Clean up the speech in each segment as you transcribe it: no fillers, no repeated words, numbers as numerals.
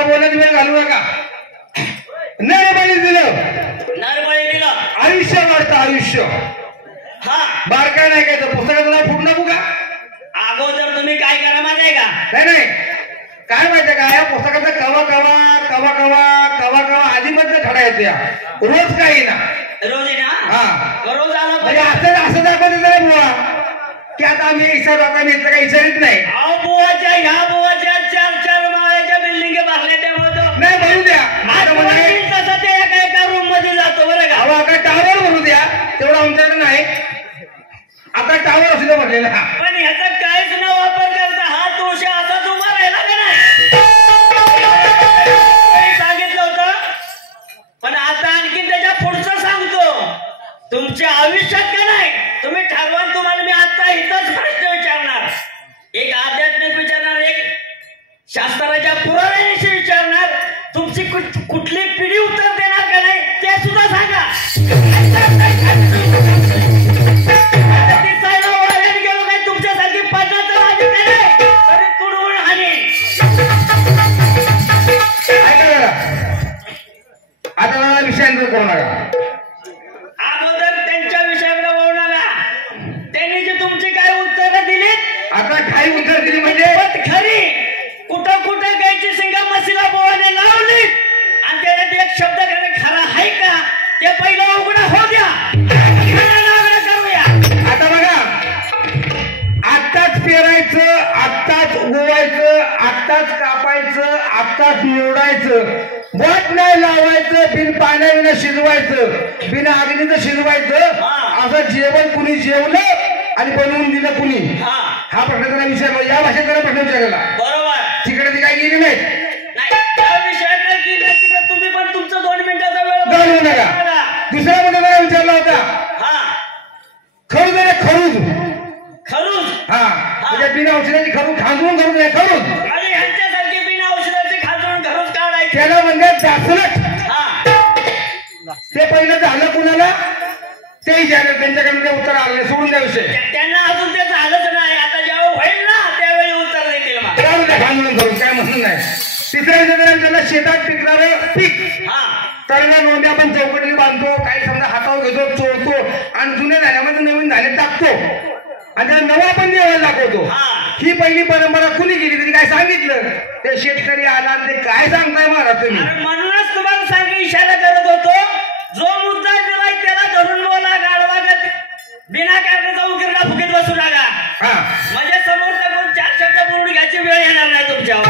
मला बोलायची वेळ घालू नका. नरबळी दिलं आयुष्य वाढतं आयुष्य. हा बारकाय नाही काय तर पुस्तकाचं नाव फुट नको का. अगोदर तुम्ही काय करा माहितीये का. नाही काय माहितीये का या पुस्तकाचा कवा कवा कवा कवा कवा कवा आधीमधलं खडा येतो या रोज काही ना रोज आहे ना. हा रोज आला म्हणजे असं दाखवत नाही बुवा की आता आम्ही इशार आता मी काही इशारित नाही. बुवाच्या ह्या बुवाच्या 4 माळ्याच्या बिल्डिंग भरल्या त्यामुळे नाही भरू द्या. तसं ते एका रूम मध्ये जातो बरं का. अहो आता टावर भरू द्या तेवढं आमच्याकडे नाही. आता टावर असू द्या भरलेला. पण ह्याचा काहीच न वापर करता हा दोष असाच उभा राहिला का नाही. सांगितलं होतं पण आता आणखी त्याच्या पुढचं सांगतो. तुमच्या आयुष्यात का नाही तुम्ही ठरवा. तुम्हाला मी आता इथंच प्रश्न विचारणार. एक आध्यात्मिक विचारणार एक शास्त्राच्या पुराव्याविषयी विचारणार. तुमची कुठली पिढी उत्तर देणार का नाही ते सुद्धा सांगा. गेलो काय तुमच्यासारखी पद्धत माझी नाही तरी तुडवून हानी. आता मला विषयांतर करू नका. अगोदर त्यांच्या विषयाकडे वळू नका. त्यांनी जी तुमची काय उत्तरं दिली आता काही उत्तर दिली म्हणजे खरी कुठं कुठं गायची सिंगा मसीला बोवाने लावली आणि त्याच्यात एक शब्द खरा आहे का ते पहिलं उघडं हो द्या. करूया. आता बघा आत्ताच पेरायचं आत्ताच उगवायचं आत्ताच कापायचं आत्ताच निवडायचं. बोट नाही लावायचं बिन पाण्याविना शिजवायचं बिन अग्नीचं शिजवायचं. असं जेवण कुणी जेवलं आणि बनवून दिलं कुणी. हा प्रश्न त्यांना विचारला. या भाषेत त्यांना प्रश्न विचारला बरोबर. तिकडे ती काय गेली नाही. तुम्ही पण तुमचं 2 मिनिटाचा वेळ घालवू नका. दुसरा मुद्दा त्यांना विचारला होता खरूज आहे खरूज. खरूज हा म्हणजे बिना औषधाची खरूज खांदून करून नाही खरूज. आणि ह्यांच्यासारखी बिना औषधाची खाजून खरूज काढायची त्याला म्हणजे दासलट. ते पहिलं झालं कुणाला ते विचारलं. त्यांच्याकडे ते उत्तर आलं सोडून द्या विषय. त्यांना अजून ते झालंच नाही. आता जेव्हा होईल ना त्यावेळी उत्तर देतील. खांदून करून काय म्हणून नाही. तिसऱ्या विषय त्याला शेतात पिकणारं पीक तर नोंदी आपण चौकटी बांधतो काही समजा हातावर घेतो चोळतो आणि जुने झाल्यामध्ये नवीन झाले टाकतो आणि त्याला नवा पण देवाला दाखवतो. ही पहिली परंपरा कुणी केली तरी काय सांगितलं ते शेतकरी आला ते काय सांगताय महाराज तुम्ही. म्हणूनच तुम्हाला सांग इशारा करत होतो जो मुद्दा दिलाय त्याला धरून बोला. गाडवा बिना कारणाचा उकिरडा फुकीत बसू नका. म्हणजे समोरचा कोण 4 शब्द बोलून घ्यायची वेळ येणार नाही तुमच्यावर.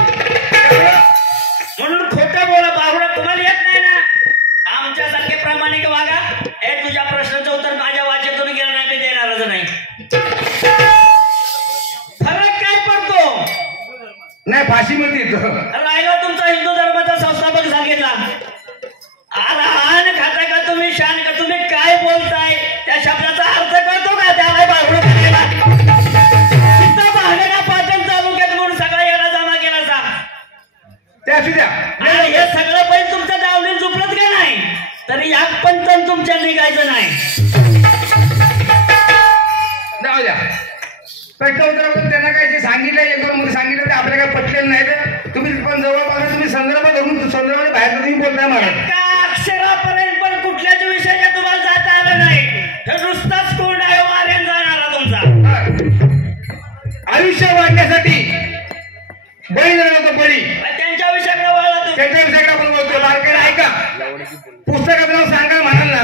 म्हणून खोटं बोला. बाहुडा तुम्हाला येत नाही ना. आमच्यासारखे प्रामाणिक वागा. हे तुझ्या प्रश्नाचं उत्तर माझ्या वाचेतून गेलं नाही मी देणारच नाही. फरक काय पडतो नाही फाशी मिळते. राहिला तुमचा हिंदू धर्माचा संस्थापक सांगितला. आरान खाता का तुम्ही शान का तुम्ही काय बोलताय त्या शब्दाचा अर्थ कळतो का. त्याला बाहुडा केला तिथं भांडणा पाटण तालुक्यात म्हणून सगळा येणा जमा केला सा. असू द्या हे सगळं पैसे तुमच्या दावणीत झुपलत का नाही तरी एक पण तण तुमच्या निघायचं नाही. जाऊ द्या प्रश्न उत्तर त्यांना काय जे सांगितलं 1-2 मुली सांगितलं ते आपल्याला काय पटलेलं नाही. तर तुम्ही पण जवळपास तुम्ही संदर्भ धरून संदर्भाने बाहेर तुम्ही बोलताय मला. एका अक्षरापर्यंत पण कुठल्याच विषयाच्या तुम्हाला जाता आलं नाही. हे नुसताच कोण आहे वाऱ्यान जाणारा तुमचा. आयुष्य वाढण्यासाठी बळी दिला होतो बळी. त्यांच्या विषयाकडे वळला तुम्ही. त्यांच्या विषयाकडे आपण बोलतो. बारकाईला ऐका पुस्तकाचं नाव सांगा म्हणाल ना.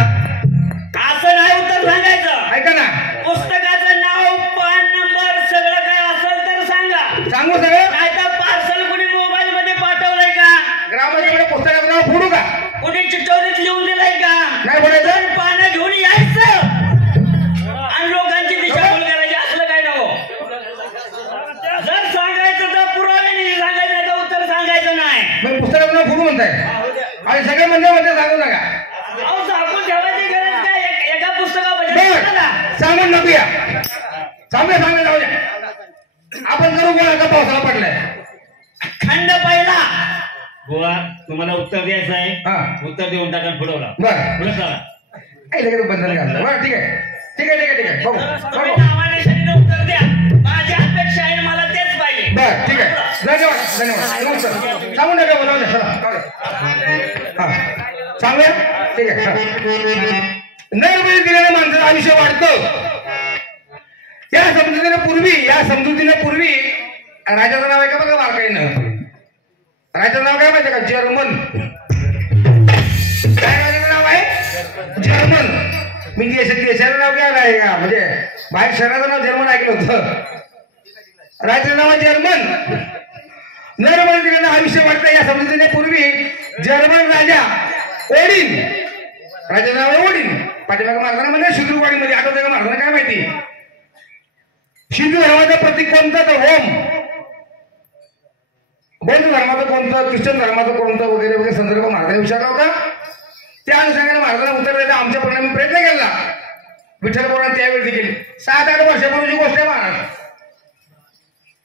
असं नाही उत्तर सांगायचं. ऐका ना पुस्तकाचं नाव पान नंबर सगळं काय असेल तर सांगा. सांगू सगळं. नाही तर पार्सल कुणी मोबाईल मध्ये पाठवलंय का. ग्रामसभेला पुस्तकाचं नाव फोडू का. कुणी चिठ्ठीत लिहून दिलंय का. नाही बोलायचं. पानं घेऊन यायचं आणि लोकांची दिशाभूल करायची असलं काय नको. जर सांगायचं तर पुराव्याने सांगायचं तर उत्तर सांगायचं नाही. मग पुस्तकाचं नाव फोडू म्हणताय आणि सगळे म्हणते सांगू नका. अहो झाकून ठेवायची गरज काय. एका पुस्तकाबद्दल सामान नकूया. सामने जाऊ द्या. आपण करू गोळा का पावसाला पडलाय. खंड पहिला गोवा तुम्हाला उत्तर द्यायचं आहे. उत्तर देऊन टाका. फुडवला बरं पुढे चला. काही लगेच बंधन घाललं. बरं ठीक आहे ठीक आहे ठीक आहे ठीक आहे. नावाने उत्तर द्या. माझी अपेक्षा आहे मला तेच पाहिजे. बरं ठीक आहे. धन्यवाद धन्यवाद सांगून नका बनवलं चला हा सांगूया ठीक आहे नरबळी दिल्याने माणसाचं आयुष्य वाढतं या समजुतीने पूर्वी राजाचं नाव आहे का बघा बारकाईनं राजाचं नाव काय माहिती का जर्मन काय राजाचं नाव आहे जर्मन मी देशाचं नाव काय आहे का म्हणजे बाहेर शहराचं नाव जर्मन ऐकलं होतं राजाचं नाव जर्मन नरबळी दिल्याने आयुष्य वाढतं या समजुतीने पूर्वी जर्मन राजा ओडिन राजाचं नाव आहे ओडिन पाठीमागे मारताना म्हणजे शिंदूरवाडीमध्ये आठवतं का मारताना काय माहिती हिंदू धर्माचं प्रतीक कोणतं तर होम बौद्ध धर्माचं कोणतं ख्रिश्चन धर्माचं कोणतं वगैरे वगैरे संदर्भ महाराजांना विचारला होता त्या अनुषंगाने महाराजांना उत्तर द्यायचा आमच्या परिणामी प्रयत्न केला विठ्ठल पुराण त्यावेळी देखील 7-8 वर्षापूर्वीची गोष्ट आहे महाराज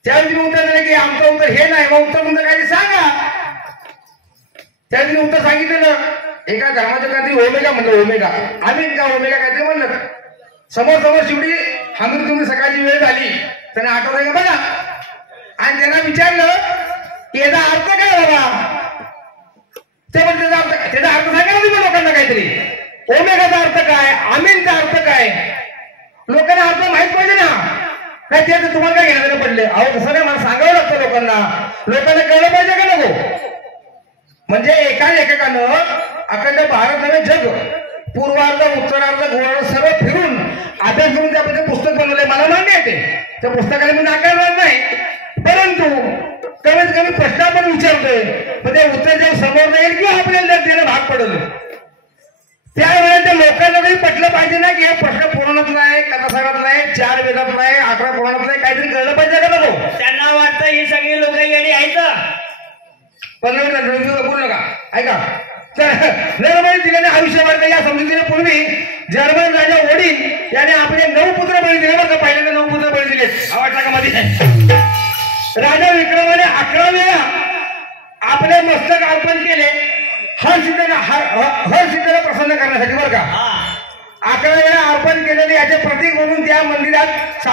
त्यावेळी मी उत्तर दिलं की आमचं उत्तर हे नाही मग उत्तर तुमचं काही सांगा त्यावेळी उत्तर सांगितलेलं एका धर्माच्या काहीतरी ओमेगा म्हणलं ओमेगा आम्ही का ओमेगा काहीतरी म्हणलं समोर शिवडी हांगून तुम्ही सकाळची वेळ झाली त्यांना आठवलं का बघा आणि त्यांना विचारलं की याचा अर्थ काय बाबा ते म्हणते त्याचा अर्थ सांगा तुम्ही लोकांना काहीतरी ओमेगाचा अर्थ काय आमीनचा अर्थ काय लोकांना अर्थ माहित पाहिजे ना काय ते तुम्हाला काय घेण्याला पडले अहो तसं नाही मला सांगावं लागतं लोकांना कळलं पाहिजे का नको म्हणजे एकेकानं अखंड भारत नव्हे जग पूर्वार्ध उत्तरार्ध गोवार्ध सर्व फिरून अभ्यास करून त्याबद्दल पुस्तक बनवलंय मला मान्य आहे त्या पुस्तकाला मी नाकारणार नाही परंतु कमीत कमी प्रश्न आपण विचारतोय पण ते उत्तर जेव्हा समोर येईल किंवा आपल्याला देणं भाग पडलं त्यावेळेला त्या लोकांना काही पटलं पाहिजे ना की हे प्रश्न पुराणातला आहे कथासारातला आहे 4 वेदातला आहे 11 पुराणातला आहे काहीतरी कळलं पाहिजे का नको त्यांना वाटतं ही सगळी लोक येडी आहेत 15 मिनिट बोलू नका ऐका नरबळी दिल्याने आयुष्य वाढतं या समजुतीने पूर्वी जर्मन राजा ओडिन याने आपले 9 पुत्र बळी दिले बरं का पहिल्यांदा 9 पुत्र बळी दिले आवडला का मध्ये राजा विक्रमाने 11 वेळा आपले मस्तक अर्पण केले हर सिद्धेला प्रसन्न करण्यासाठी बरं का 11 वेळा अर्पण केलेले याचे प्रतीक म्हणून त्या मंदिरात